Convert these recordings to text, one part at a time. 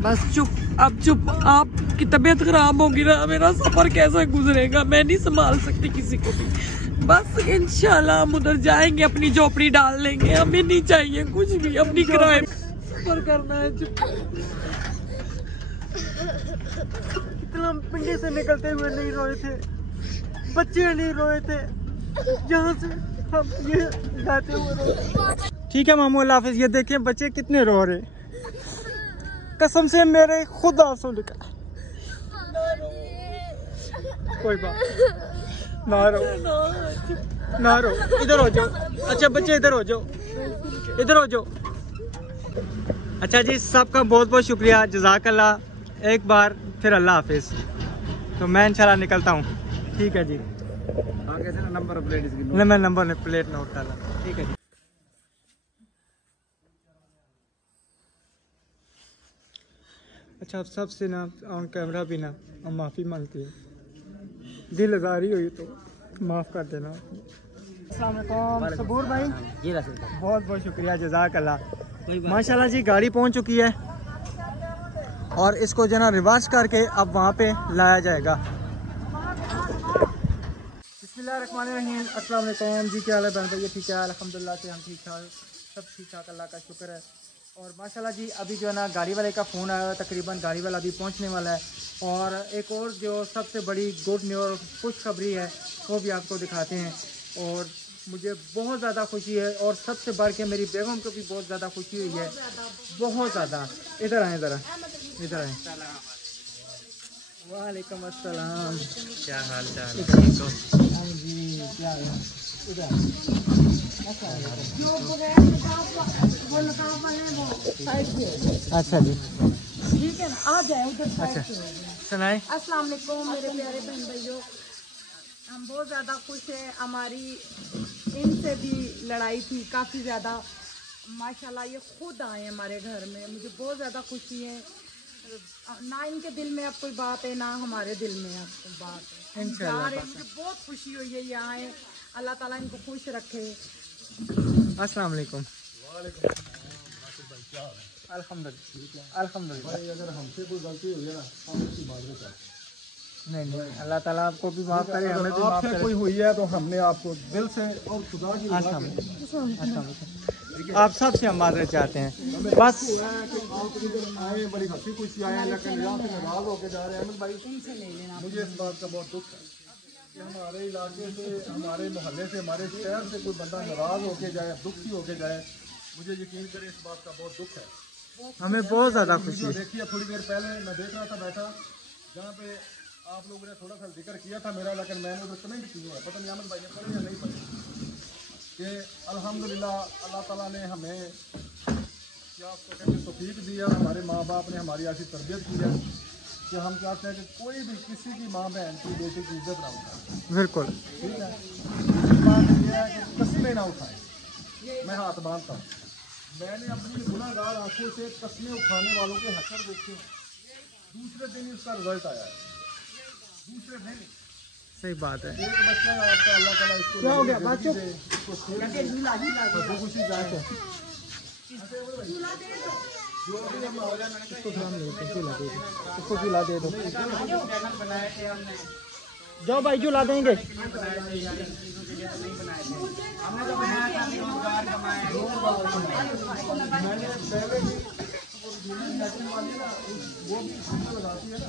बस चुप, अब चुप। आपकी तबीयत खराब होगी ना, मेरा सफर कैसे गुजरेगा? मैं नहीं संभाल सकती किसी को भी। बस इंशाल्लाह हम उधर जाएंगे, अपनी झोपड़ी डाल लेंगे। हमें नहीं चाहिए कुछ भी, अपनी किराए सफर करना है। चुप। इतना पिंडी से निकलते हुए नहीं रोए थे, बच्चे नहीं रोए थे, यहाँ से हम ये जाते हुए रोए। ठीक है मामू, अल्लाह हाफिज़। ये देखें बच्चे कितने रो रहे, कसम से मेरे खुद आंसू निकल। कोई बात ना रो, ना रो, इधर हो जाओ। अच्छा बच्चे इधर हो जाओ, इधर हो जाओ। अच्छा जी, सबका बहुत बहुत शुक्रिया, जज़ाकल्लाह। एक बार फिर अल्लाह हाफिज़। तो मैं इंशाल्लाह निकलता हूँ। ठीक है जी। आगे से नंबर प्लेट इसकी नहीं, मैं नंबर प्लेट नोट डाला। ठीक है जी। अच्छा, आप सबसे ना ऑन कैमरा भी ना हम माफ़ी मांगते हैं। दिल आज़ारी हुई तो माफ़ कर देना। अस्सलाम वालेकुम सबूर भाई, बहुत बहुत शुक्रिया, जज़ाकल्लाह। माशाल्लाह जी, गाड़ी पहुंच चुकी है और इसको जो ना रिवर्स करके अब वहाँ पे लाया जाएगा। बिस्मिल्लाहिर्रहमानिर्रहीम। अस्सलाम वालेकुम जी, क्या हाल है बहन भाई? ठीक है अल्हम्दुलिल्लाह से, हम ठीक ठाक, सब ठीक ठाक, अल्लाह का शुक्र है। और माशाल्लाह जी, अभी जो है ना गाड़ी वाले का फ़ोन आया हुआ, तकरीबन गाड़ी वाला अभी पहुंचने वाला है। और एक और जो सबसे बड़ी गुड न्यूज़ खुशखबरी है वो भी आपको दिखाते हैं। और मुझे बहुत ज़्यादा खुशी है, और सबसे बढ़ के मेरी बेगम को भी बहुत ज़्यादा खुशी हुई है, बहुत ज़्यादा। इधर आए ज़रा, इधर आए। वालेकुम अस्सलाम, क्या हाल चाल? जी क्या है? इधर अच्छा जी, ठीक है, आ जाए उधर। अच्छा सुनाए। अस्सलाम वालेकुम मेरे प्यारे बहन भाइयों, हम बहुत ज़्यादा खुश हैं। हमारी इनसे भी लड़ाई थी काफ़ी ज़्यादा, माशाल्लाह ये खुद आए हमारे घर में, मुझे बहुत ज़्यादा खुशी है। ना इनके दिल में अब कोई बात है, ना हमारे दिल में अब कोई बात है। हम जा रहे हैं, मुझे बहुत खुशी हुई है ये आए। अल्लाह ताला इनको खुश रखे। अस्सलाम वालेकुम। अल्हम्दुलिल्लाह, अल्हम्दुलिल्लाह। अगर हमसे कोई गलती हुई है ना, हम उसकी माजरत चाहते हैं। नहीं, अल्लाह ताला आपको भी माफ़ करे, हमें भी माफ़ आपसे करे। कोई हुई है तो हमने आपको दिल से और खुदा की रज़ा अस्सलाम के वालेकुम। आप सबसे हम माजरत चाहते हैं। बस हुआ है कि आप इधर आए, बड़ी हंसी खुशी आए, लेकिन यहाँ से नाराज होके जा रहे हैं। अहमद भाई, मुझे इस बात का बहुत दुख है कि हमारे इलाके से, हमारे मोहल्ले से, हमारे शहर से कोई बंदा नाराज होके जाए, दुखी होके जाए। मुझे यकीन करें, इस बात का बहुत दुख है। हमें बहुत ज़्यादा खुशी है। देखिए, थोड़ी देर पहले मैं देख रहा था बैठा, जहाँ पे आप लोगों ने थोड़ा सा जिक्र किया था मेरा, लेकिन मैंने उधर कमेंट की है, पता नहीं अहमद भाई ने पढ़े या नहीं पढ़े, कि अल्हम्दुलिल्लाह अल्लाह ताला ने हमें क्या उसको कहते हैं तौफीक दी है, हमारे माँ बाप ने हमारी ऐसी तरबियत की है कि हम चाहते हैं कि कोई भी किसी की माँ बहन की बेटी की इज्जत ना उठाए। बिल्कुल ठीक है, दूसरी बात यह है कि कस्में ना उठाए। मैं हाथ बांधता हूँ, मैंने अपनी गुनाहगार आंखों से कस्में उठाने वालों के हशर देखे हैं। दूसरे दिन ही उसका रिजल्ट आया है, दूसरे दिन। सही बात है। एक बच्चा है आपका, अल्लाह ताला इसको क्या हो गया बच्चों? इसको खुशी जाए इसको झूला दे दो, जाओ भाई झूला देंगे। वो भी लगाती है ना,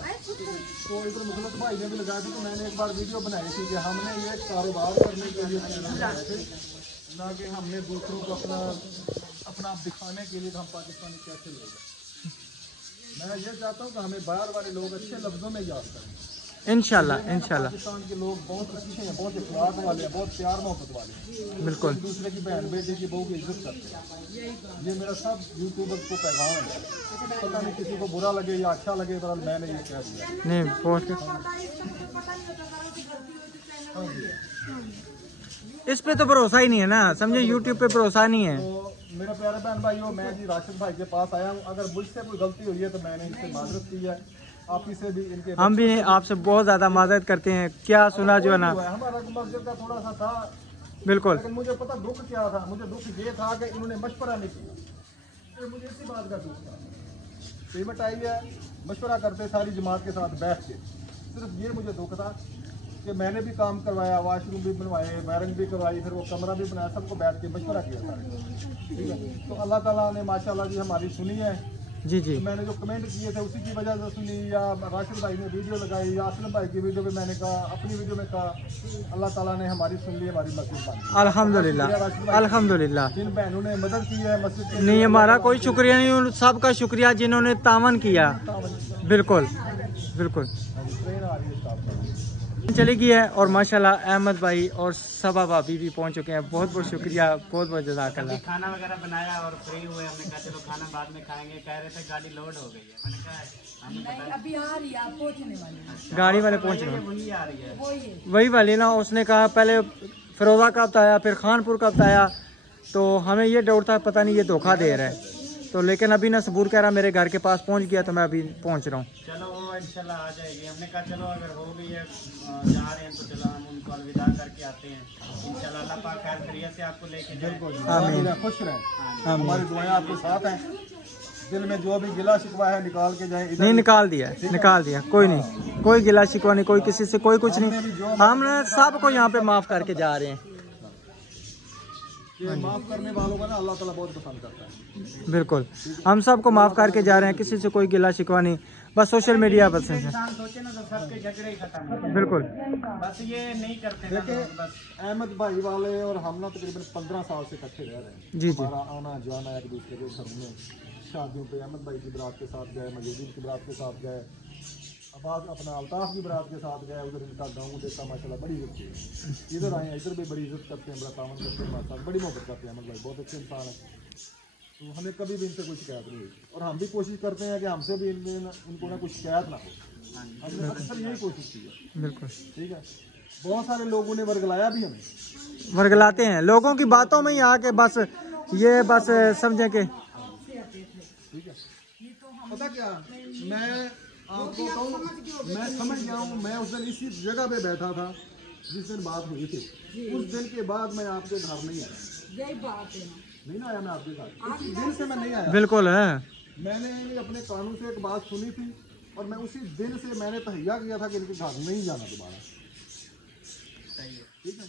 तो इधर मुखलत भाई ने भी लगा दी। तो मैंने एक बार वीडियो बनाई थी कि हमने ये कारोबार करने के लिए चैनल बनाए थे, ना कि हमने दूसरों को अपना दिखाने के लिए कि हम पाकिस्तानी कैसे लोग हैं। मैं ये चाहता हूँ कि हमें बाहर वाले लोग अच्छे लफ्ज़ों में याद करें। इंशाल्लाह इंशाल्लाह पाकिस्तान के लोग बहुत अच्छे हैं, बहुत इखलाक वाले हैं, बहुत प्यार मोहब्बत वाले हैं, बिल्कुल। एक दूसरे की बहन बेटी की बहू की इज्जत करते हैं। ये मेरा सब यूट्यूबर्स को पैगाम है। पता नहीं किसी को बुरा लगे या अच्छा लगे, पर मैंने ये कह दिया। नहीं बहुत, इस पे तो भरोसा ही नहीं है ना, समझे, यूट्यूब पे भरोसा नहीं है। तो मेरे प्यारे बहन भाइयों, मैं जी राशिद भाई के पास आया हूँ। अगर मुझसे कोई गलती हुई है तो मैंने इनसे माजरत की है, आप इसे भी, इनके हम भी आपसे बहुत ज़्यादा माजरत करते हैं। क्या सुना जो है ना, हमारा मस्जिद का थोड़ा सा था, बिल्कुल लेकिन मुझे पता दुख क्या था। मुझे दुख ये था कि इन्होंने मशवरा नहीं किया, तो मुझे इसी बात का दुख था। पेमेंट आई है, मशवरा करते सारी जमात के साथ बैठ के। सिर्फ ये मुझे दुख था कि मैंने भी काम करवाया, वाशरूम भी बनवाए, वायरिंग भी करवाई, फिर वो कमरा भी बनाया, सबको बैठ के मशवरा किया सारे, ठीक है। तो अल्लाह ताला ने माशाल्लाह जी हमारी सुनी है। जी जी। तो मैंने जो कमेंट किए थे उसी की वजह से सुनी, या राशिद भाई ने वीडियो लगाई, या असलम भाई की वीडियो पे मैंने कहा, अपनी वीडियो में कहा, अल्लाह ताला ने हमारी सुन ली, हमारी मस्जिद बन गई। अल्हम्दुलिल्लाह अल्हम्दुलिल्लाह। जिन बहनों ने मदद की है मस्जिद के, नहीं हमारा कोई शुक्रिया नहीं, उन सबका शुक्रिया जिन्होंने तावन किया। बिल्कुल बिल्कुल। ट्रेन आ रही है स्टाफ पर। चली गई है और माशाल्लाह अहमद भाई और सबा भाभी भी पहुंच चुके हैं। बहुत बहुत शुक्रिया, बहुत बहुत जज़ाकल्लाह। खाना वगैरह बनाया और फ्री हुए, हमने कहा चलो खाना बाद में खाएंगे। कह रहे थे गाड़ी लोड हो गई है, मैंने कहा नहीं अभी आ रही है, आप पहुंचने वाले हैं। गाड़ी वाले पहुंच रहे हैं, वही आ रही है। वही है। वही वाली ना। उसने कहा पहले फिरोजा का बताया, फिर खानपुर का बताया, तो हमें ये डाउट था पता नहीं ये धोखा दे रहा है। तो लेकिन अभी ना सबूर कह रहा मेरे घर के पास पहुंच गया, तो मैं अभी पहुंच रहा हूँ। चलो वो इंशाल्लाह आ जाएगी। हमने कहा चलो अगर हो गई है जा रहे हैं तो चलो हम उनको अलविदा करके आते हैं। इंशाल्लाह अल्लाह पाक खैर खैरियत से आपको लेके जाए। आमीन, खुश रहें, हमारी दुआएं आपके साथ हैं। दिल में जो भी गिला शिकवा है निकाल के जाए। नहीं निकाल दिया, निकाल दिया। कोई नहीं, कोई गिला शिकवा नहीं, कोई किसी से कोई कुछ नहीं। हम सबको यहाँ पे माफ करके जा रहे हैं। ये माफ करने वालों का ना अल्लाह ताला बहुत पसंद करता है। बिल्कुल, हम सबको माफ करके जा रहे हैं, किसी से कोई गिला शिकवा नहीं। बस सोशल मीडिया पर से इंसान सोचे ना तो सबके झगड़े ही खत्म हो जाए। बिल्कुल। बस ये नहीं करते ना देखिए लोग, बस अहमद भाई वाले और हम ना तकरीबन 15 साल से इकट्ठे रह रहे हैं। जी जी। हमारा आना जाना एक दूसरे के घरों में, शादियों पे अहमद भाई की बरात के साथ गए, मजूदीन की बरात के साथ गए, अब्बास अपना अल्ताफ की बरात के साथ गए। उधर इनका गाँव देखा माशाल्लाह बड़ी इज्जत की। इधर आए इधर भी बड़ी इज्जत करते हैं, बड़ा तावन करते हैं हमारे साथ, बड़ी मोहब्बत करते हैं। अहमद भाई बहुत अच्छे इंसान है, तो हमें कभी भी इनसे कोई शिकायत नहीं हुई। और हम भी कोशिश करते हैं कि हमसे भी उनको ना कुछ शिकायत ना हो। हमने अक्सर यही कोशिश की है। बिल्कुल ठीक है, बहुत सारे लोगों ने वर्गलाया भी हमें, वर्गलाते हैं लोगों की बातों में ही आके, बस ये बस समझे कि ठीक है। पता क्या, मैं आपको कहूँ, मैं समझ गया हूँ। मैं उस दिन इसी जगह पे बैठा था जिस दिन बात हुई थी। उस दिन के बाद मैं आपके घर नहीं आया। यही बात है ना, नहीं ना आया मैं आपके घर, उसी दिन से मैं नहीं आया। बिल्कुल है। मैंने अपने कानून से एक बात सुनी थी और मैं उसी दिन से मैंने तहैया किया था कि इनके घर नहीं जाना दोबारा। ठीक है,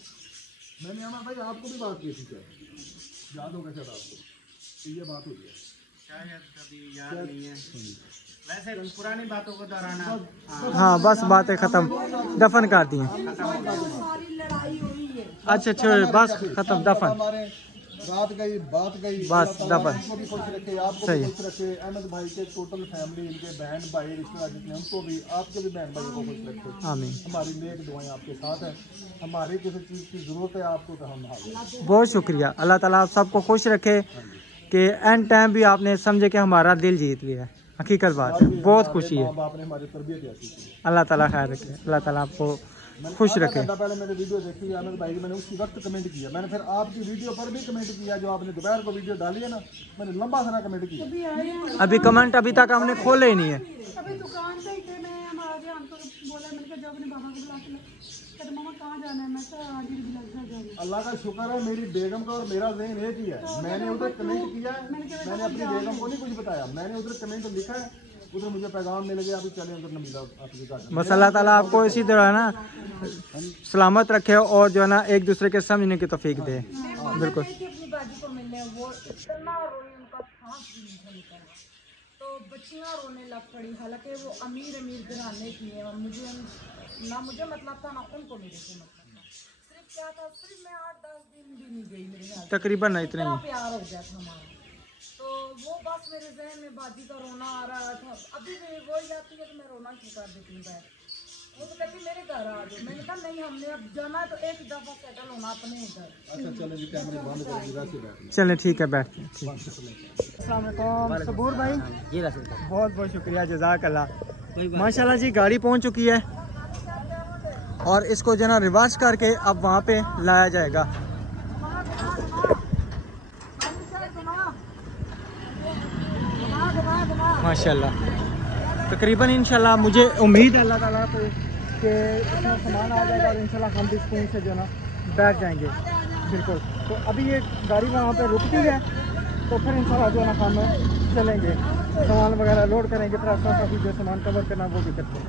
मैंने अमर भाई आपको भी बात की थी, क्या याद होगा शायद आपको, तो ये बात हुई है शायद कभी याद नहीं है। वैसे पुरानी बातों को दोहराना। हाँ बस बातें खत्म, दफन कर दी हैं। सारी लड़ाई हुई है। अच्छा अच्छा बस खत्म, दफन। हमारे रात गई बात गई, बस दफन। आपको भी खुश रखे, आपको भी खुश रखे। अहमद भाई के टोटल फैमिली, इनके बहन भाई रिश्तेदार जितने, उनको भी, आपके भी बहन भाई को खुश रखे। आमीन। हमारी नेक दुआएं आपके साथ हैं। हमारी किसी चीज़ की ज़रूरत है आपको तो हम हाजिर। बहुत शुक्रिया, अल्लाह ताला आप सबको खुश रखे कि एंड टाइम भी आपने समझे कि हमारा दिल जीत लिया है। हकीकत बात है, बहुत खुशी है। माँ बाप ने हमारी तरबियत ऐसी की। अल्लाह ताला खैर रखे, अल्लाह ताला आपको खुश रखे। घंटा पहले मैंने वीडियो देखी है अहमद भाई की, मैंने उसी वक्त कमेंट किया। मैंने फिर आपकी वीडियो पर भी कमेंट किया, जो आपने दोपहर को वीडियो डाली है ना, मैंने लंबा सारा कमेंट किया। अभी कमेंट अभी तक हमने खोले ही नहीं है। अभी दुकान पे ही थे, मैं हमारे हम तो बोला, मैंने कहा जब अपने बाबा को बुला के ला, कहते मामा कहाँ जाना है, मैं कहा आज ही लग जाएगा। अल्लाह का शुक्र है मेरी बेगम का और मेरा ज़हन एक ही है। मैंने उधर कमेंट किया है, मैंने अपनी बेगम को नहीं कुछ बताया, मैंने उधर कमेंट लिखा है, उधर मुझे पैगाम मिल गया, अभी चले उधर नमीला आपके घर। बस अल्लाह ताला आपको इसी तरह ना सलामत रखे और जो है ना एक दूसरे के समझने की तौफीक दे। बिल्कुल। अपनी बाजी को मिलने वो इतना रोई, उनका सांस भी नहीं निकला, तो बच्चियां रोने लग पड़ी। हालांकि वो अमीर घराने की है, ना मुझे मतलब था ना उनको मेरे से मतलब था। सिर्फ क्या था, सिर्फ मैं 8-10 दिन भी नहीं गई, मेरे ख्याल से तकरीबन इतने ही। प्यार हो गया था हमारा। तो वो बस मेरे जहन में बाजी का रोना आ रहा था। अभी भी वो जाती है तो मैं रोना शुरू कर देती हूँ। वो तो कहती मेरे घर आ जाओ। मैंने कहा नहीं, हमने अब जाना है तो एक दफा सेटल होना अपने घर। अच्छा चले जी, कैमरे बंद कर दीजिए, वैसे बैठ चलें ठीक है, बैठते हैं। ठीक है। अस्सलाम वालेकुम सबूर भाई, बहुत बहुत शुक्रिया, जज़ाकल्लाह। माशाल्लाह जी गाड़ी पहुंच चुकी है और इसको जो ना रिवर्स करके अब वहाँ पे लाया जाएगा। माशाल्लाह तकरीबन इंशाल्लाह मुझे उम्मीद है अल्लाह ताला पे कि इतना सामान आ जाएगा और इंशाल्लाह हम भी सुकून से जो ना बैठ जाएंगे। बिल्कुल। तो अभी ये गाड़ी वहाँ पे रुकती है तो फिर इंशाल्लाह जो है ना हम चलेंगे, सामान वगैरह लोड करेंगे, फिर आस्ता आस्ता जो सामान कवर करना वो भी करते हैं।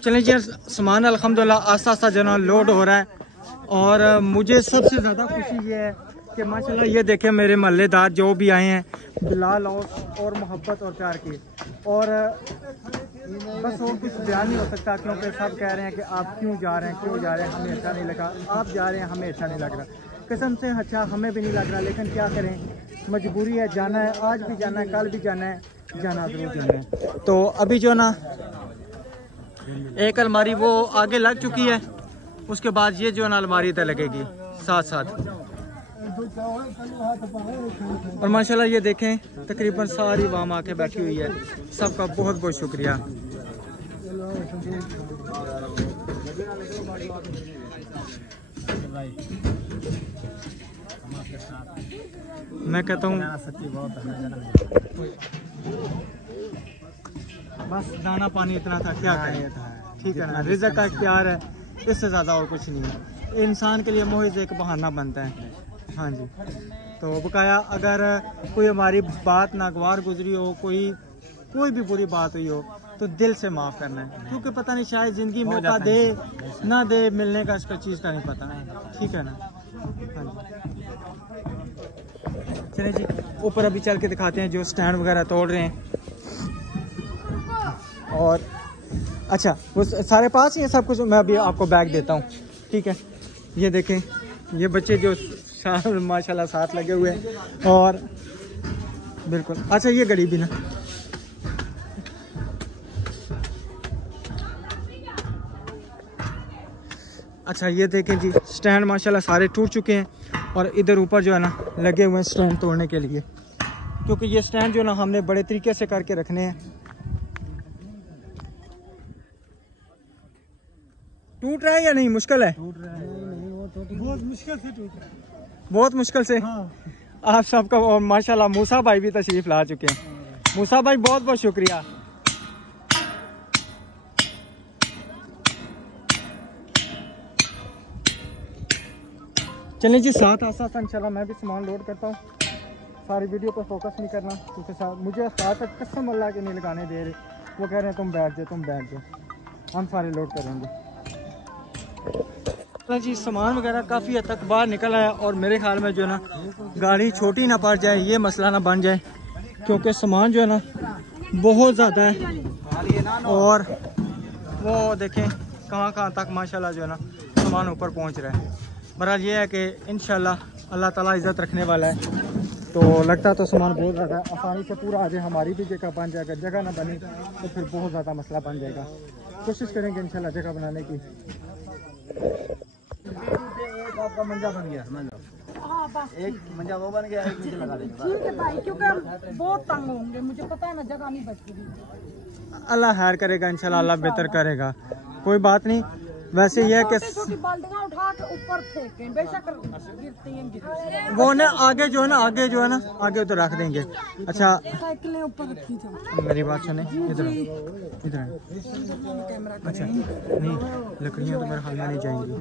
चलें जी, सामान अल्हम्दुलिल्लाह आस्ता आस्ता जो ना लोड हो रहा है। और मुझे सबसे ज़्यादा खुशी ये है कि माशाल्लाह ये देखें मेरे महल्लेदार जो भी आए हैं, बिलाल और मोहब्बत और प्यार की। और बस और कुछ बयान नहीं हो सकता, क्योंकि सब कह रहे हैं कि आप क्यों जा रहे हैं, हमें अच्छा नहीं लगा। आप जा रहे हैं, हमें अच्छा नहीं लग रहा, कसम से अच्छा हमें भी नहीं लग रहा, लेकिन क्या करें, मजबूरी है, जाना है, आज भी जाना है, कल भी जाना है, जाना जरूर जाना है। तो अभी जो ना एक अलमारी वो आगे लग चुकी है, उसके बाद ये जो ना अलमारी इधर लगेगी साथ साथ। और माशाल्लाह ये देखें तकरीबन सारी वाम आके बैठी हुई है, सबका बहुत बहुत शुक्रिया। मैं कहता हूँ बस दाना पानी इतना था, क्या करें, ठीक है ना, रिज़्क़ का इख्तियार है, इससे ज़्यादा और कुछ नहीं है। इंसान के लिए मोहिज़ एक बहाना बनता है। हाँ जी, तो बकाया अगर कोई हमारी बात नागवार गुजरी हो, कोई भी बुरी बात हुई हो, तो दिल से माफ़ करना है, क्योंकि पता नहीं शायद ज़िंदगी मौका दे ना दे, मिलने का इसका चीज़ का नहीं पता, ठीक है ना। हाँ जी, चलिए जी ऊपर अभी चल के दिखाते हैं जो स्टैंड वगैरह तोड़ रहे हैं। और अच्छा वो सारे पास ही है सब कुछ, मैं अभी आपको बैग देता हूँ, ठीक है। ये देखें ये बच्चे जो माशाल्लाह साथ लगे हुए हैं, और बिल्कुल अच्छा ये गरीबी ना, अच्छा ये देखें जी स्टैंड माशाल्लाह सारे टूट चुके हैं, और इधर ऊपर जो है ना लगे हुए हैं स्टैंड तोड़ने के लिए, क्योंकि ये स्टैंड जो ना हमने बड़े तरीके से करके रखने हैं। टूट रहा है या नहीं, मुश्किल है, टूट रहा है, नहीं वो बहुत मुश्किल से टूट रहा है, बहुत मुश्किल से। हाँ। आप सबका, और माशाल्लाह मूसा भाई भी तशरीफ ला चुके हैं। मूसा भाई बहुत बहुत शुक्रिया। चलिए जी साथ आस्ता इंशाल्लाह मैं भी सामान लोड करता हूँ, सारी वीडियो पर फोकस नहीं करना, क्योंकि मुझे साथ तक कसम अल्लाह के नहीं लगाने दे रहे, वो कह रहे हैं तुम बैठ जाओ, हम सारे लोड करेंगे। जी सामान वगैरह काफ़ी हद तक बाहर निकल आया, और मेरे ख्याल में जो है ना गाड़ी छोटी ना पड़ जाए, ये मसला ना बन जाए, क्योंकि सामान जो है ना बहुत ज़्यादा है। और वो देखें कहाँ तक माशाल्लाह जो है ना सामान ऊपर पहुँच रहा है। बहरहाल ये है कि इंशाल्लाह अल्लाह ताला इज़्ज़त रखने वाला है, तो लगता तो सामान बहुत ज़्यादा आसानी से पूरा आ जाए, हमारी भी जगह बन जाएगा, जगह ना बनी तो फिर बहुत ज़्यादा मसला बन जाएगा। कोशिश करेंगे इंशाल्लाह जगह बनाने की। एक आपका मंजा बन गया, एक मंजा वो बन गया, एक नीचे लगा देंगे, ठीक है भाई, क्योंकि हम बहुत तंग होंगे, मुझे पता है ना जगह नहीं बचेगी। अल्लाह खैर करेगा इंशाल्लाह, अल्लाह बेहतर करेगा, कोई बात नहीं। वैसे ये है कि छोटी बाल्टियां उठा के ऊपर फेंकें, बेशक गिरती हैं, वो ना आगे जो है ना आगे उधर रख देंगे। अच्छा साइकिलें ऊपर रखी थी। मेरी बात सुने, इधर अच्छा नहीं, लकड़ियाँ तो मेरे ख्याल में नहीं जाएंगी,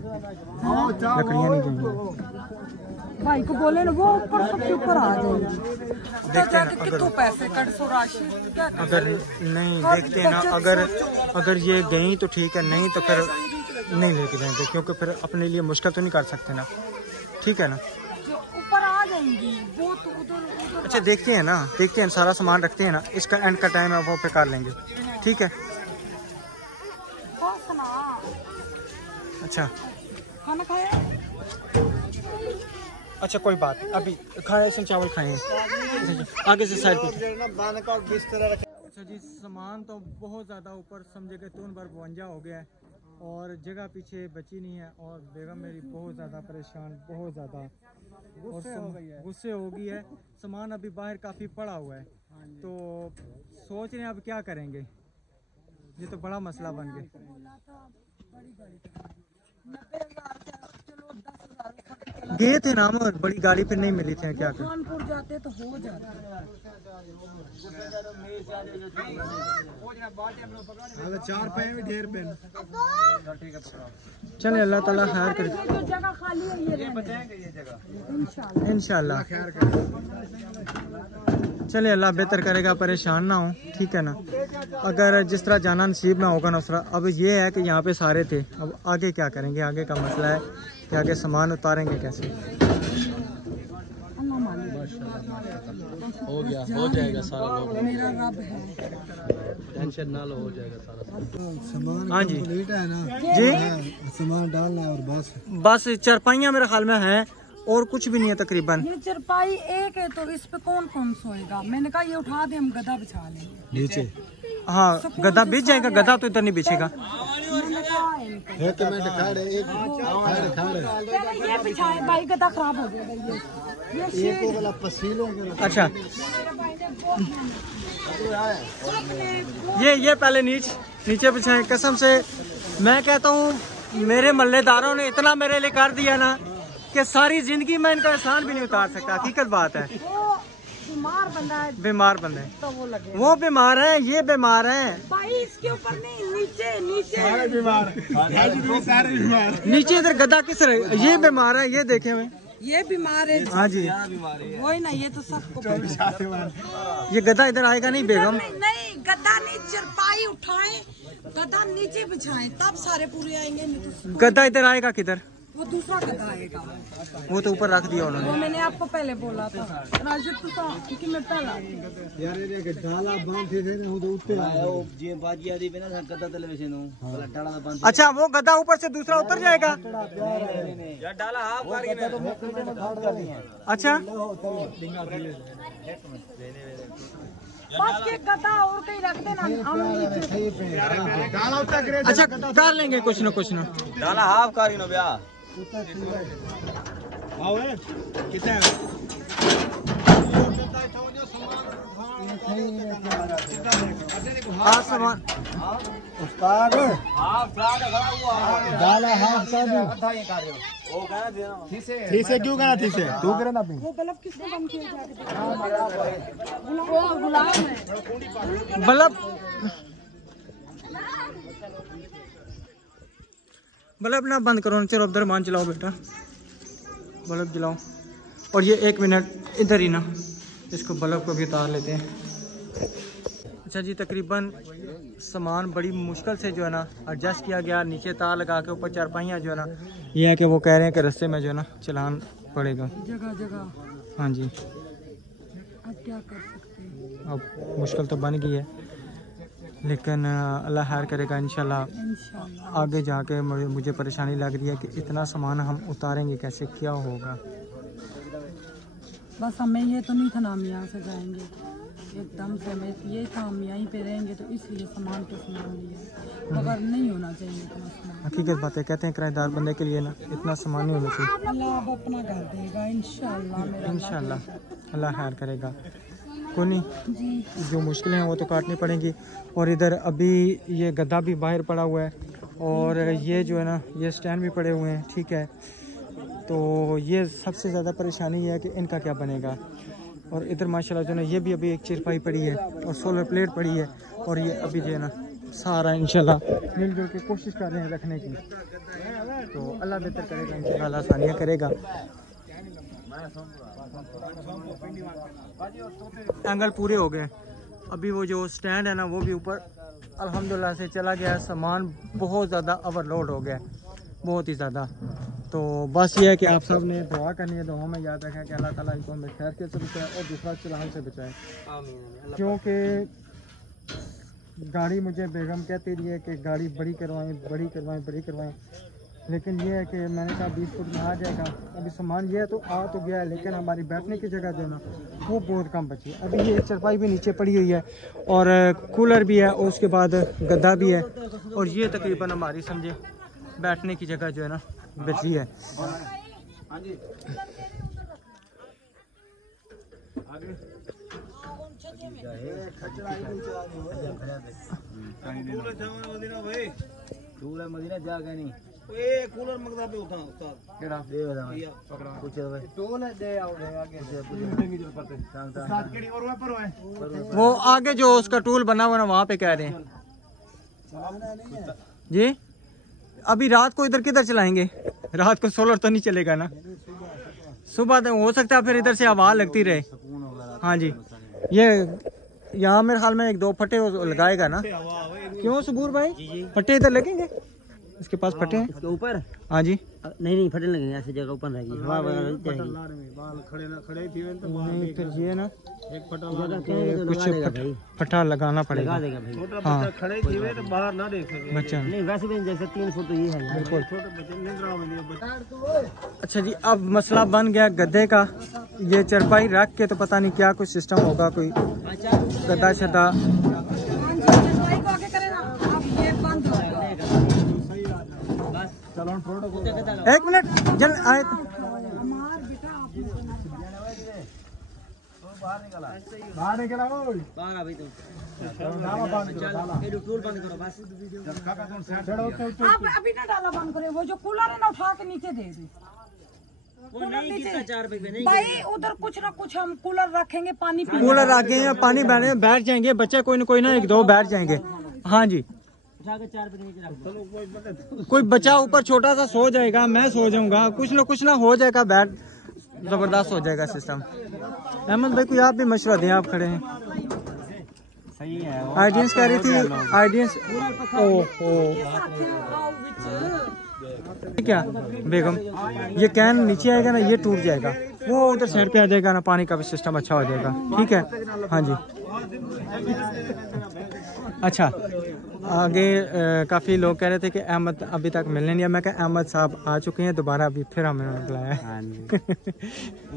लकड़ियाँ नहीं जाएंगी। भाई को बोले ना वो ऊपर सबसे ऊपर आ जाएगी, देखते हैं कितने पैसे कट सो राशि क्या अगर नहीं देखते हैं ना, अगर ये गई तो ठीक है, नहीं तो फिर नहीं लेके जाएंगे, क्योंकि फिर अपने लिए मुश्किल तो नहीं कर सकते ना, ठीक है ना। जो ऊपर आ जाएंगी वो तो उधर अच्छा देखते हैं सारा सामान रखते हैं ना, इसका एंड का टाइम है वो पे कर लेंगे, ठीक है। बस ना। अच्छा खाना खाया? अच्छा कोई बात नहीं, अभी खाए से चावल खाएंगे, आगे से साइड पे। अच्छा जी सामान तो बहुत ज़्यादा ऊपर समझे कि 3 बार 52 हो गया है, और जगह पीछे बची नहीं है, और बेगम मेरी बहुत ज़्यादा परेशान, बहुत ज़्यादा गुस्से हो गई है। सामान अभी बाहर काफ़ी पड़ा हुआ है, तो सोच रहे हैं अब क्या करेंगे, ये तो बड़ा मसला बन गया। गए थे ना हम, बड़ी गाड़ी फिर नहीं मिली थी, क्या करें। कानपुर जाते तो हो जाता। चार पे भी ढेर पे चले अल्लाह ताला खैर करे जो जगह खाली है ये बताएंगे ये जगह इंशाल्लाह। चले अल्लाह बेहतर करेगा, परेशान ना हो, ठीक है ना। अगर जिस तरह जाना नसीब ना होगा ना उस तरह। अब ये है कि यहाँ पे सारे थे, अब आगे क्या करेंगे, आगे का मसला है कि आगे सामान उतारेंगे कैसे। हो गया, हो जाएगा सारा, मेरा रब है। टेंशन ना लो, हो जाएगा सारा सामान। हाँ जी है ना जी, सामान डालना है और बस चारपाइयाँ मेरे ख्याल में हैं और कुछ भी नहीं है तकरीबन। ये चारपाई एक है तो इस पे कौन कौन सोएगा? मैंने कहा ये उठा दे, हम गदा बिछा लेंगे नीचे। हाँ गदा बिछ जाएगा, गदा तो इधर नहीं बिछेगा। मैंने कहा इनको एक मिनट खड़े, एक खड़े पहले ये बिछाए भाई, गदा खराब हो जाएगा। ये शेड एक वाला पसीले अच्छा मेरे भाई ने बहुत सबने ये पहले नीचे बिछाए। कसम से मैं कहता हूँ मेरे मल्लेदारों ने इतना मेरे लिए कर दिया ना कि सारी जिंदगी मैं इनका एहसान भी नहीं उतार सकता। हकीकत बात है। वो बीमार बंदा है बीमार बंदे तो वो लगे वो बीमार है, ये बीमार है। भाई इसके ऊपर नहीं, नीचे नीचे बीमार, सारे बीमार। नीचे इधर गदा किस रहे, ये बीमार है, ये देखे हुए। ये बीमार है। हाँ जी वही ना, ये तो सबको पता। ये गदा इधर आएगा नहीं बेगम। नहीं गद्दा नहीं, चारपाई उठाएं, गद्दा नीचे बिछाएं, तब सारे पूरे आएंगे। नहीं तो गदा इधर आएगा किधर, वो दूसरा गद्दा आएगा। वो तो ऊपर रख दिया वो उन्होंने। मैंने आपको पहले बोला था राजू, तो कि मैं पहला यार ये डाला बांध थे ना वो उत्ते आया जे बाजी आदि पे ना कदा टेलीविजन हो वाला डाला दा बंद अच्छा वो गदा ऊपर से दूसरा उतर जाएगा। यार डाला हाफ कर के तो खाट कर दिए। अच्छा बस के गद्दा और कहीं रख देना, हम नीचे। डाला उत्ते करे अच्छा कर लेंगे कुछ ना। डाला हाफ कर गिनो ब्याह आओ कितना हाँ सामान उस्ताद हाफ फ्लैट खड़ा हुआ डाला हाफ का भी वो कहना देना ठीक से क्यों कहना ठीक से तू करे ना अपनी वो बल्ब किसने बंद किया जाके? वो गुलाम है। बल्ब ना बंद करो, चलो उधर मान चलाओ बेटा, बल्ब जलाओ। और ये 1 मिनट इधर ही ना, इसको बल्ब को भी उतार लेते हैं। अच्छा जी तकरीबन सामान बड़ी मुश्किल से जो है ना एडजस्ट किया गया। नीचे तार लगा के ऊपर चारपाइयाँ जो है ना, ये है कि वो कह रहे हैं कि रास्ते में जो है ना चलान पड़ेगा। जगह जगह हाँ जी अब क्या कर सकते हैं? अब मुश्किल तो बन गई है, लेकिन अल्लाह खैर करेगा इंशाल्लाह। इंशाल्लाह आगे जाके मुझे परेशानी लग रही है कि इतना सामान हम उतारेंगे कैसे, क्या होगा। बस हमें ये तो नहीं था ना हम यहाँ से जाएंगे एकदम से, हमें ये था हम यहीं पे रहेंगे, तो इसलिए सामान पे सामान लिया, मगर नहीं होना चाहिए इतना सामान। हकीकत बात है, कहते हैं किराएदार बंदे के लिए ना इतना सामान नहीं होना चाहिए। अल्लाह अब अपना घर देगा इंशाल्लाह। मेरा इंशाल्लाह अल्लाह खैर करेगा। कोई नहीं, जी जो मुश्किलें हैं वो तो काटनी पड़ेंगी। और इधर अभी ये गद्दा भी बाहर पड़ा हुआ है और ये जो है ना ये स्टैंड भी पड़े हुए हैं, ठीक है। तो ये सबसे ज़्यादा परेशानी ये है कि इनका क्या बनेगा। और इधर माशाल्लाह जो है ना ये भी अभी एक चारपाई पड़ी है और सोलर प्लेट पड़ी है। और ये अभी जो है ना सारा इंशाल्लाह मिलजुल के कोशिश कर रहे हैं रखने की। तो अल्लाह बेहतर करेगा, इंशाल्लाह आसानियाँ करेगा। एंगल पूरे हो गए। अभी वो जो स्टैंड है ना वो भी ऊपर अल्हम्दुलिल्लाह से चला गया है। सामान बहुत ज़्यादा ओवरलोड हो गया, बहुत ही ज़्यादा। तो बस ये है कि आप सब ने दुआ करनी है, दुआ में याद रखें कि अल्लाह ताला इनको हमें खैर के से बचाए और दूसरा चलान से बचाए। क्योंकि गाड़ी मुझे बेगम कहती रही है कि गाड़ी बड़ी करवाएं, लेकिन ये है कि मैंने कहा 20 फुट में आ जाएगा। अभी सामान ये है तो आ तो गया है, लेकिन हमारी बैठने की जगह जो है ना वो बहुत कम बची है। अभी ये चारपाई भी नीचे पड़ी हुई है और कूलर भी है और उसके बाद गद्दा भी है और ये तकरीबन हमारी समझे बैठने की जगह जो है ना बची है। दूर है मदीना जा गए नहीं ए कूलर मंगदा पे उठा उस्ताद केड़ा दे बता पकड़ा कुछ दे टोल दे आओगे आगे से उस्ताद केड़ी और पर है वो आगे जो उसका टूल बना हुआ ना वहां पे कह रहे हैं जी। अभी रात को इधर किधर चलाएंगे? रात को सोलर तो नहीं चलेगा ना, सुबह तो हो सकता है फिर इधर से हवा लगती रहे। हाँ जी, ये यहाँ मेरे ख्याल में 1-2 फटे लगाएगा ना, क्यों सबूर भाई? फटे इधर लगेंगे, इसके पास फटे हैं इसके ऊपर? हाँ जी। नहीं फटे लगेंगे, ऐसी जगह ऊपर रहेगी हवा बाल खड़े थी तो नहीं फिर ये ना एक फटा कुछ फटा लगाना पड़ेगा। हाँ खड़े थी तो बाहर ना देख सके बच्चा नहीं, वैसे भी जैसे 3 फुट तो ये है बिल्कुल। छोटे बच्चे निंद्रा में नहीं अच्छा जी, अब मसला बन गया गद्दे का। ये चरपाई रख के तो पता नहीं क्या कुछ सिस्टम होगा, कोई गद्दा शद्दा। एक मिनट जल आए बाहर निकला बाहर अभी तो टूल बंद करो बस। आप अभी ना डाला बंद करें, वो जो कूलर है ना उठा के नीचे दे दे। वो नहीं कितना 4 रुपए नहीं भाई उधर कुछ ना कुछ हम कूलर रखेंगे, पानी पी कूलर आगे हैं, पानी बहने में बैठ जाएंगे बच्चे, कोई ना 1-2 बैठ जाएंगे। हाँ जी, उठा के 4 रुपए नीचे रख दो। कोई बच्चा ऊपर छोटा सा सो जाएगा, मैं सो जाऊंगा, कुछ ना हो जाएगा, बैठ जबरदस्त हो जाएगा सिस्टम। अहमद भाई कोई आप भी मशवरा दें, आप खड़े हैं। सही है। आइडियंस कह रही थी, आइडियंस क्या बेगम, ये कैन नीचे आएगा ना, ये टूट जाएगा, वो उधर साइड पे आ जाएगा ना, पानी का भी सिस्टम अच्छा हो जाएगा। ठीक है हाँ जी। अच्छा आगे काफ़ी लोग कह रहे थे कि अहमद अभी तक मिलने नहीं आया। मैं कहा अहमद साहब आ चुके हैं दोबारा, अभी फिर हमें बुलाया है।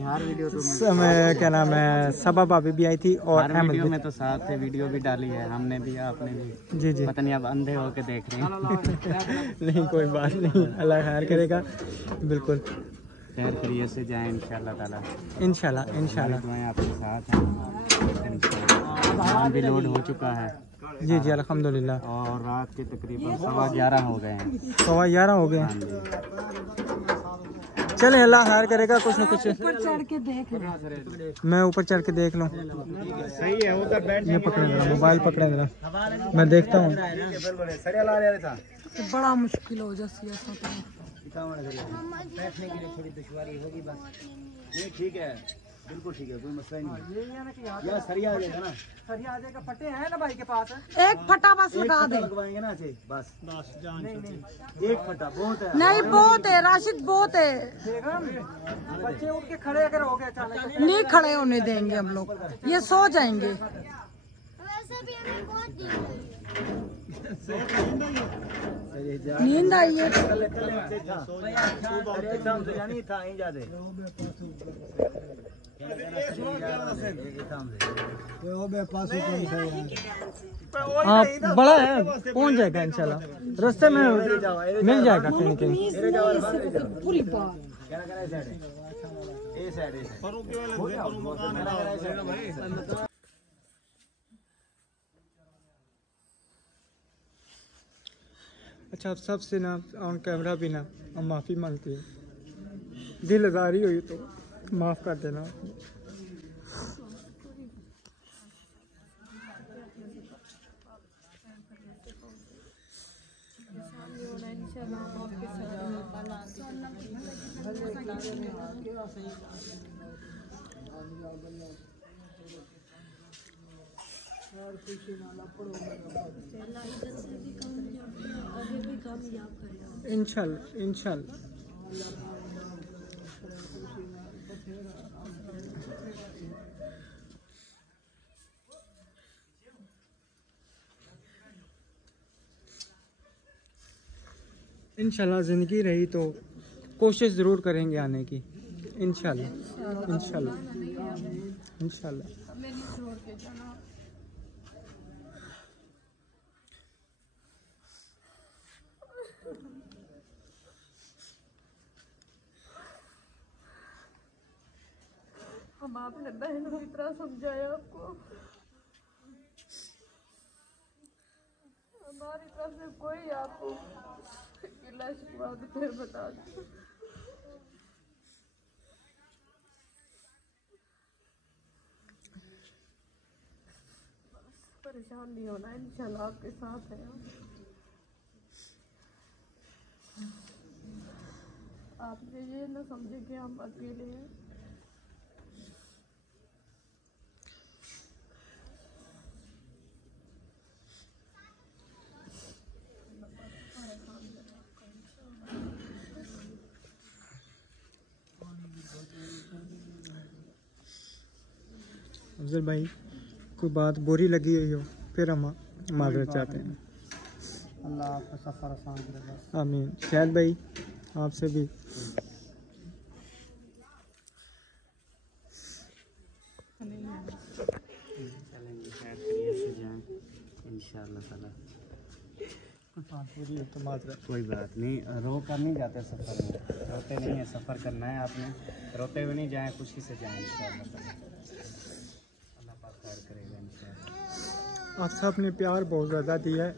हर वीडियो तो मैं क्या नाम है, सबा भाभी भी आई थी और अहमद वीडियो भी। में तो साथ थे, वीडियो भी डाली है हमने भी, आपने भी। जी जी पता नहीं अब अंधे होके देख रहे हैं। नहीं कोई बात नहीं, अल्लाह खैर करेगा बिल्कुल। खैर खैरियत से जाएं इंशाल्लाह ताला। इंशाल्लाह इंशाल्लाह। दुआएं आपके साथ हैं। सामान भी लोड हो चुका है जी जी अल्हम्दुलिल्लाह। और रात के तकरीबन 11:15 हो गए हैं। 11:15 हो गए। हाँ जी। चले अल्लाह खैर करेगा, कुछ ना कुछ। ऊपर चढ़ के देख लो। मैं ऊपर चढ़ के देख लूँ। सही है उधर बैठ ये पकड़े जरा, मोबाइल पकड़े जरा, मैं देखता हूँ। बड़ा मुश्किल हो जैसे ऐसा तो। बैठने के लिए थोड़ी दुश्वारी होगी बस। नहीं ठीक है, बिल्कुल ठीक है, कोई मसला नहीं है। यहाँ सरिया आ जाएगा ना, सरिया आ जाएगा, फटे हैं ना भाई के पास? एक फटा बस लगा दे। लगवाएंगे ना ऐसे बस नहीं एक फटा बहुत है। नहीं बहुत है राशिद, बहुत है। बच्चे उठ के खड़े अगर हो गए अचानक, नहीं खड़े होने देंगे हम लोग, ये सो जाएंगे। नींद आई है। हाँ बड़ा है, पहुंच जाएगा इंशाल्लाह, रास्ते में मिल जाएगा कहीं कहीं। पूरी बात अच्छा, आप सबसे ना ऑन कैमरा भी ना हम माफ़ी मांगते हैं, दिल आज़ारी हुई तो माफ़ कर देना। इंशाल्लाह इंशाल्लाह। इंशाल्लाह ज़िंदगी रही तो कोशिश ज़रूर करेंगे आने की, इंशाल्लाह इंशाल्लाह इंशाल्लाह। हम आपने बहनों की तरह समझाया आपको, हमारी तरफ से कोई आपको लाश हुआ तो फिर बता दो। परेशान नहीं होना, इंशाल्लाह आपके साथ है। आप ये ना समझे कि हम अकेले हैं। अफजल भाई कोई बात बुरी लगी हुई हो फिर हम माजरत चाहते हैं। अल्लाह आपका सफ़र आसान करेगा। आमीन। शायद भाई आपसे भी चलेंगे खैर खैरियत से जाएं इंशाअल्लाह ताला। तो माजरत कोई बात नहीं, रो कर नहीं जाते सफ़र में, रोते नहीं है। सफ़र करना है आपने, रोते हुए नहीं जाएं, खुशी से जाएं इंशाअल्लाह ताला। अल्लाह पाक खैर करेगा इंशाअल्लाह। आप सब ने प्यार बहुत ज़्यादा दिया है,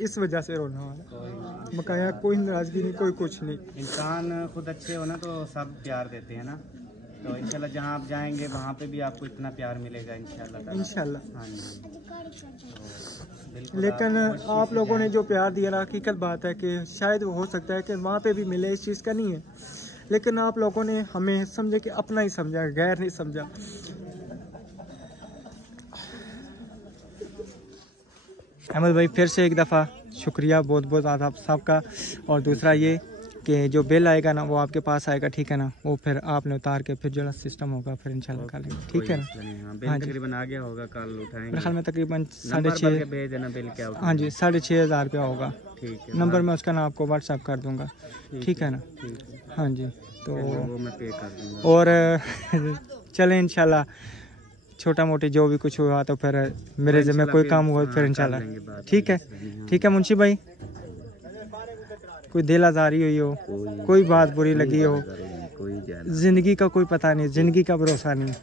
इस वजह से रोना वाला बकाया कोई नाराज़गी नहीं, कोई कुछ नहीं। इंसान खुद अच्छे हो ना तो सब प्यार देते हैं ना, तो इंशाल्लाह जहाँ आप जाएंगे वहाँ पे भी आपको इतना प्यार मिलेगा इंशाल्लाह ताला। इंशाल्लाह। हाँ जी। तो लेकिन आप लोगों ने जो प्यार दिया ना, हकीकत बात है कि शायद वो हो सकता है कि वहाँ पे भी मिले, इस चीज़ का नहीं है, लेकिन आप लोगों ने हमें समझे कि अपना ही समझा, गैर नहीं समझा। अहमद भाई फिर से एक दफ़ा शुक्रिया बहुत बहुत आप सबका। और दूसरा ये कि जो बिल आएगा ना वो आपके पास आएगा, ठीक है ना, वो फिर आपने उतार के फिर जो सिस्टम होगा फिर इंशाल्लाह कर लेंगे, ठीक है ना। हाँ जी, तकरीबन आ गया होगा, कल उठाएंगे। मेरे ख्याल में तकरीबन 6.5 भेज देना बिल क्या होगा। हाँ जी 6,500 रुपया होगा। ठीक है, नंबर मैं उसका ना आपको व्हाट्सएप कर दूंगा, ठीक है ना। ठीक है, हाँ जी तो वो मैं पे कर दूंगा। और चलें इंशाल्लाह छोटा मोटी जो भी कुछ हुआ तो फिर मेरे ज़िम्मे कोई काम हुआ फिर इंशाल्लाह, ठीक है। ठीक है मुंशी भाई, कोई दिल आज़ारी हुई हो, कोई बात बुरी लगी हो, ज़िंदगी का कोई पता नहीं, ज़िंदगी का भरोसा नहीं,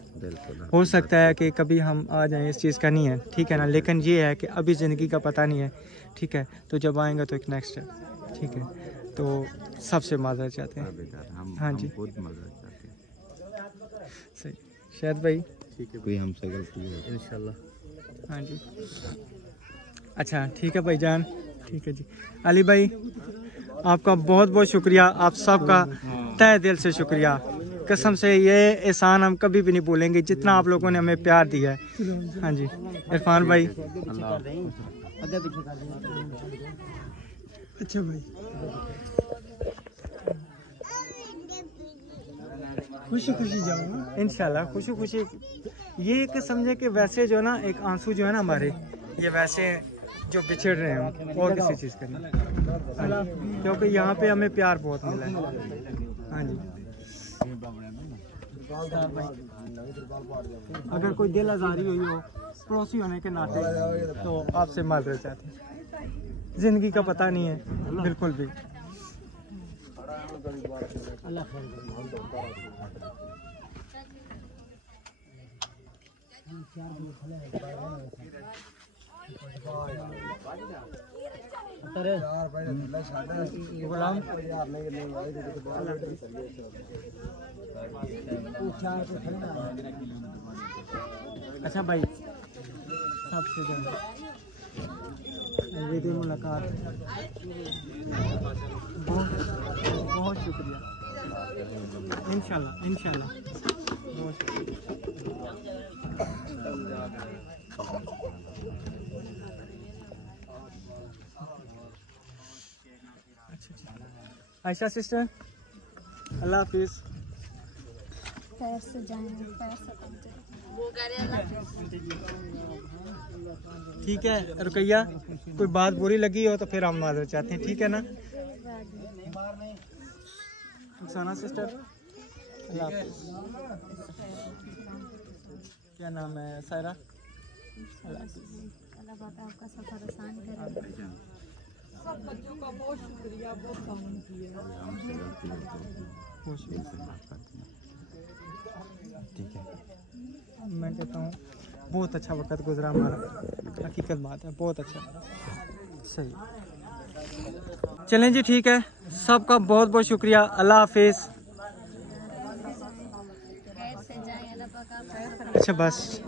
हो सकता है कि कभी हम आ जाएं, इस चीज़ का नहीं है, ठीक है ना। लेकिन ये है कि अभी ज़िंदगी का पता नहीं है, ठीक है। तो जब आएंगे तो एक नेक्स्ट है, ठीक है। तो सबसे माजरत चाहते हैं। हाँ जी सही शायद भाई, ठीक है, कोई हमसे गलती है इंशाल्लाह। हाँ जी अच्छा ठीक है भाईजान, ठीक है जी। अली भाई आपका बहुत बहुत शुक्रिया, आप सबका तहे दिल से शुक्रिया, कसम से ये एहसान हम कभी भी नहीं भूलेंगे जितना आप लोगों ने हमें प्यार दिया है। हाँ जी इरफान भाई, अच्छा भाई खुशी खुशी जाऊँगा इंशाल्लाह, खुशी खुशी। ये एक समझे कि वैसे जो ना एक आंसू जो है ना हमारे, ये वैसे जो बिछड़ रहे हैं और किसी चीज़ का नहीं, क्योंकि यहाँ पे हमें प्यार बहुत मिला है। हाँ जी अगर कोई दिल आज़ारी हुई हो पड़ोसी होने के नाते तो आपसे माजरत चाहते हैं, ज़िंदगी का पता नहीं है बिल्कुल भी। अच्छा भाई सबसे ज़्यादा मुलाकात बहुत बहुत शुक्रिया, इंशाल्लाह इंशाल्लाह बहुत आयशा सिस्टर अल्लाह हाफिज़। पैर से जाएंगे, पैर से ठीक है रुकैया, कोई बात बुरी लगी हो तो फिर हम माजरत चाहते हैं, ठीक है ना। रुखसाना सिस्टर अल्लाह हाफिज़। क्या नाम है सायरा, अल्लाह पाक आपका सफर आसान करे। सब बच्चों का बहुत शुक्रिया, बहुत काम किया। ठीक है मैं कहता हूँ बहुत अच्छा वक्त गुजरा हमारा, हकीकत बात है, बहुत अच्छा सही। चलें जी, ठीक है, सबका बहुत बहुत शुक्रिया। अल्लाह हाफिज। अच्छा बस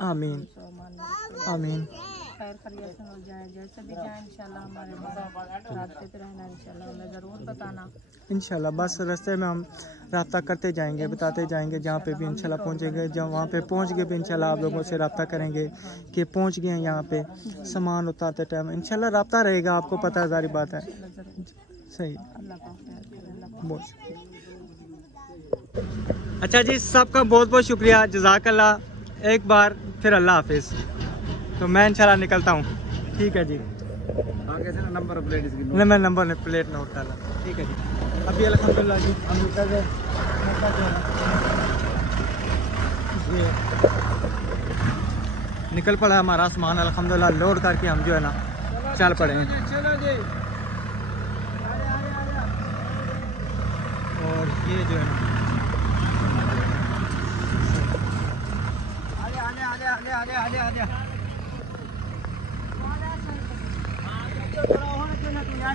आमीन आमीन। खैर खैरियत से हो जाए, जैसे भी जाए इंशाल्लाह हमारे रास्ते पे रहना, इंशाल्लाह हमें ज़रूर बताना। इंशाल्लाह बस रास्ते में हम रब्ता करते जाएंगे, बताते जाएंगे, जहाँ पे भी इंशाल्लाह पहुँचेंगे, जब वहाँ पे पहुँच गए भी इंशाल्लाह आप लोगों से रब्ता करेंगे कि पहुँच गए हैं यहाँ पे। सामान उतारते टाइम इंशाल्लाह रब्ता रहेगा, आपको पता है, सारी बात है। सही, बहुत शुक्रिया। अच्छा जी, सबका बहुत बहुत शुक्रिया, जज़ाकल्लाह। एक बार फिर अल्लाह हाफिज़। तो मैं इंशाल्लाह निकलता हूँ, ठीक है जी। आगे से नंबर प्लेट इसकी नहीं, मैं नंबर प्लेट नोट डाला, ठीक है जी। अभी अल्हम्दुलिल्लाह जी हम निकल गए। ये निकल पड़ा हमारा सामान अल्हम्दुलिल्लाह, लोड करके हम जो है ना चल पड़े हैं। और ये जो है ना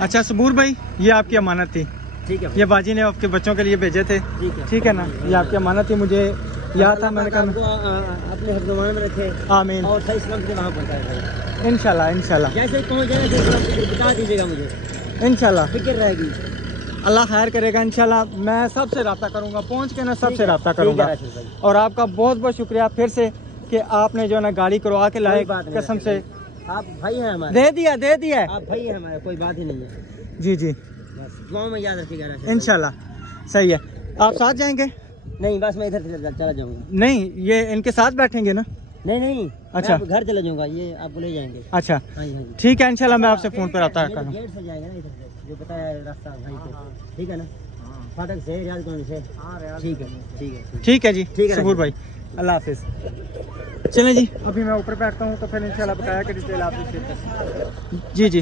अच्छा सबूर भाई, ये आपकी अमानत थी, ठीक है। ये बाजी ने आपके बच्चों के लिए भेजे थे, ठीक है ना, ये आपकी अमानत थी। मुझे याद था, मैंने कहा अपने हफ्ते में रखे। आमीन। और सही सलामत से वहाँ पहुँचाएगा इंशाल्लाह इंशाल्लाह। जैसे पहुँच जाए बता दीजिएगा मुझे, इंशाल्लाह फिक्र रहेगी। अल्लाह खैर करेगा इंशाल्लाह। मैं सबसे रब्ता करूंगा, पहुंच के ना सबसे रब्ता करूंगा। और आपका बहुत बहुत शुक्रिया फिर से कि आपने जो है ना गाड़ी करवा के लाए, कसम से आप भाई हैं हमारे। दे दिया आप भाई हैं हमारे, कोई बात ही नहीं है। जी जी, बस दुआओं में याद रखिएगा इंशाल्लाह। सही है, आप साथ जाएंगे? नहीं, बस मैं इधर से चला जाऊंगा। नहीं, ये इनके साथ बैठेंगे ना? नहीं, अच्छा, मैं घर चला जाऊंगा, ये आपको ले जाएंगे। अच्छा हाँ जी, ठीक है, इंशाल्लाह मैं आपसे फोन पर रब्ता करूँगा। गेट से जाएंगे ना, इधर से जो बताया रास्ता भाई को, ठीक है ना, फाटक से रियाज कॉलोनी से। ठीक है ठीक है जी, ठीक है सबूर भाई, अल्लाह हाफिज। चलें जी, अभी मैं ऊपर बैठता हूँ, तो फिर इंशाल्लाह बताया कि डिटेल आपसे शेयर कर। जी जी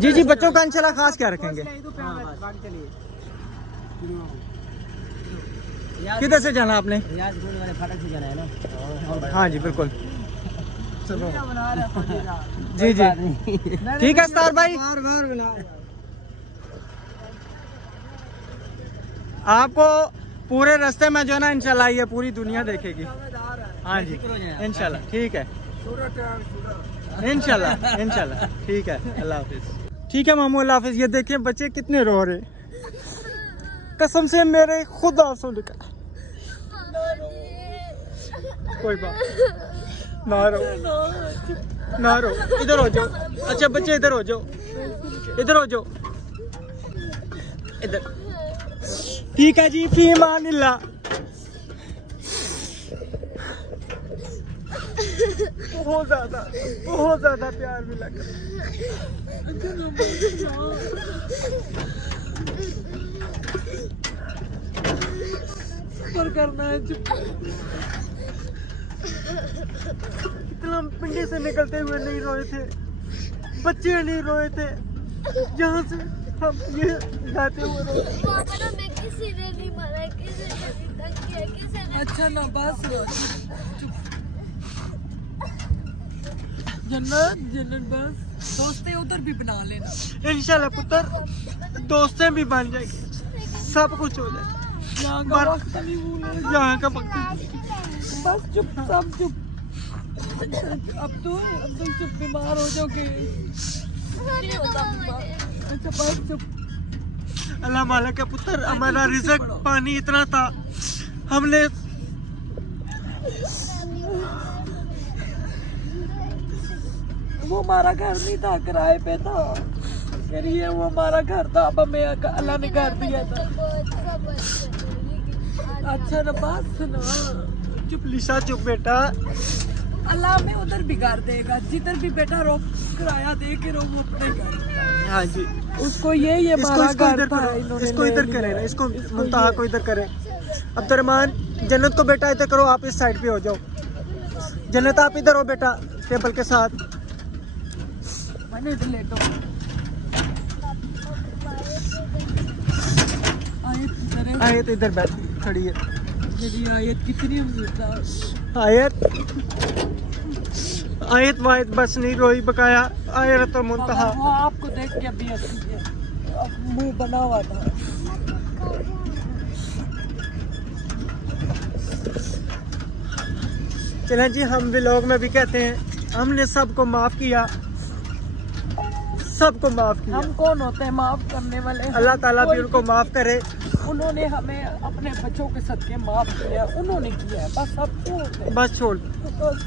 जी जी, बच्चों का इंशाल्लाह खास क्या रखेंगे। किधर से जाना आपने? रियाज कॉलोनी वाले फाटक से जाना है ना। हाँ जी बिल्कुल, जी जी ठीक है स्टार भाई। आपको पूरे रास्ते में जो है ना इंशाल्लाह ये पूरी दुनिया देखेगी। हाँ जी इंशाल्लाह, ठीक है, इंशाल्लाह इंशाल्लाह, ठीक है, अल्लाह हाफिज। ठीक है मामू, अल्लाह हाफिज। ये देखिए बच्चे कितने रो रहे, कसम से मेरे खुद आंसू निकल। कोई बात ना, रो ना रो, इधर हो जाओ। अच्छा बच्चे इधर हो जाओ, इधर हो जाओ, इधर। ठीक है जी, फी अमानिल्लाह। बहुत ज्यादा प्यार मिला। पर करना है, चुप। इतना पिंडी से निकलते हुए नहीं रोए थे, बच्चे नहीं रोए थे, यहाँ से हम ये जाते हुए रोए। किसी ने नहीं मारा, किसी ने नहीं तंग किया, किसी ने। अच्छा ना बस जन्नत जन्नत, बस दोस्तें उधर भी बना लेना इंशाल्लाह पुत्र, दोस्तें भी बन जाएगी, सब कुछ हो जाएगा। यहाँ का वक्त नहीं भूलेगा, यहाँ का वक्त। बस चुप, सब चुप। अब तो चुप, बीमार हो जाओगे। अच्छा बस चुप। अल्लाह मालिक का पुत्र, हमारा रिज़्क पानी इतना था, हमने वो हमारा घर नहीं था, किराए पे था, फिर ये वो हमारा घर था, अब हमें अल्लाह ने घर दिया था। अच्छा ना बात सुना, चुप लिशा, चुप बेटा। अल्लाह में उधर भी घर देगा, जिधर भी बेटा रो किराया दे के रो, वो अपने घर। हाँ जी, उसको ये हमारा घर था, इसको इधर करे ना, इसको मुंतहा को इधर करे। अब्दुर्रहमान, जन्नत को बेटा इधर करो, आप इस साइड पे हो जाओ। जन्नत आप इधर हो बेटा, टेबल के साथ। मैंने इधर लेटो। आयत इधर बैठ खड़ी है। मेरी आयत कितनी मजेदार। आयत वायत बस नहीं रोई बकाया आयत तो मुंतहा। वो आपको देख के अभी हंसी है, अब मुंह बना हुआ था। चलें जी, हम व्लॉग में भी कहते हैं हमने सबको माफ किया, सबको माफ किया। हम कौन होते हैं माफ करने वाले? अल्लाह ताला भी उनको माफ करे। उन्होंने हमें अपने बच्चों के सदके माफ किया, उन्होंने किया है, बस अब छोड़ दे। बस छोड़, बस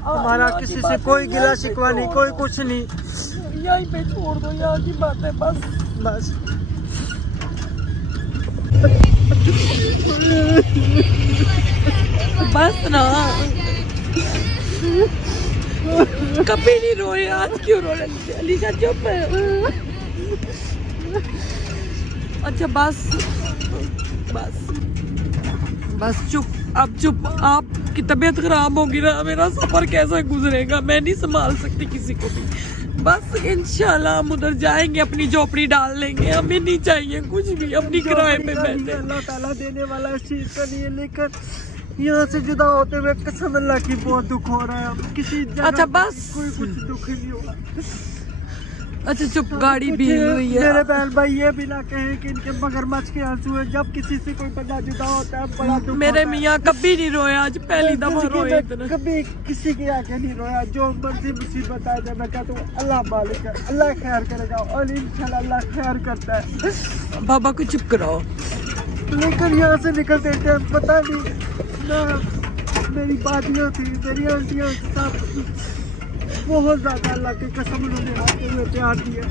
हमारा यहाँ किसी की से बातें कोई गिला यहाँ पे शिकवा नहीं, छोड़ कोई दो। कुछ नहीं। यहीं पे छोड़ दो यहाँ की बातें, बस बस बस ना। कभी नहीं रोए, आज क्यों रो रहे? अलीशा चुप है। अच्छा बस बस बस चुप, अब चुप। आपकी तबीयत खराब होगी ना, मेरा सफर कैसे गुजरेगा? मैं नहीं संभाल सकती किसी को भी। बस इंशाल्लाह हम उधर जाएंगे, अपनी झोपड़ी डाल लेंगे, हमें नहीं चाहिए कुछ भी, अपनी किराए पे बैठे। अल्लाह ताला देने वाला इस चीज का नहीं है, लेकिन यहाँ से जुदा होते हुए कसम अल्लाह की बहुत दुख हो रहा है। अब किसी जगह अच्छा बस कोई कुछ दुख नहीं हुआ। अच्छा चुप, गाड़ी भी हुई है। मेरे बहन भाई ये भी ना कहें कि इनके मगरमच्छ के आंसू है। जब किसी से कोई बंदा जुदा होता है बड़ा दुख मेरे होता है। मियाँ कभी नहीं रोए, आज पहली दफा जिंदगी रोए में इतना। कभी किसी के आगे नहीं रोया। जो मर्जी मुसीबत आए तो मैं कहता हूँ अल्लाह मालिक है, अल्लाह खैर करेगा और इंशाल्लाह अल्लाह खैर करता है। बाबा को चुप कराओ। लेकिन यहाँ से निकलते टाइम पता नहीं ना, मेरी बातियाँ थी, मेरी आंटियाँ सब बहुत ज्यादा अल्लाह की कसम उन्होंने आते हुए प्यार दिया।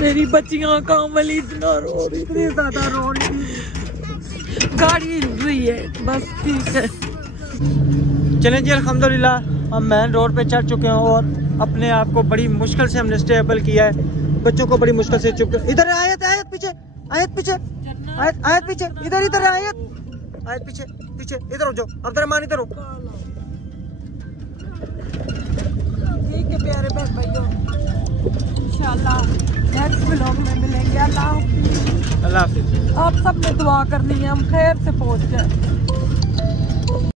मेरी बच्चियाँ काम वाली इतना रो रही इतनी ज्यादा रो रही थी। गाड़ी हिल रही है, बस ठीक है। चलें जी, अल्हम्दुलिल्लाह हम मेन रोड पे चढ़ चुके हैं और अपने आप को बड़ी मुश्किल से हमने स्टेबल किया है। बच्चों को बड़ी मुश्किल से चुप। इधर आयत, आयत पीछे, आयत पीछे, आयत आयत पीछे, इधर इधर आयत, आयत पीछे पीछे, इधर हो जाओ। अब्दुर्रहमान इधर हो। ठीक है प्यारे बहन भाइयों, इंशाल्लाह नेक्स्ट व्लॉग में मिलेंगे। अल्लाह हाफिज़। अल्लाह हाफिज़। आप सब ने दुआ करनी है, हम खैर से पहुंच जाए।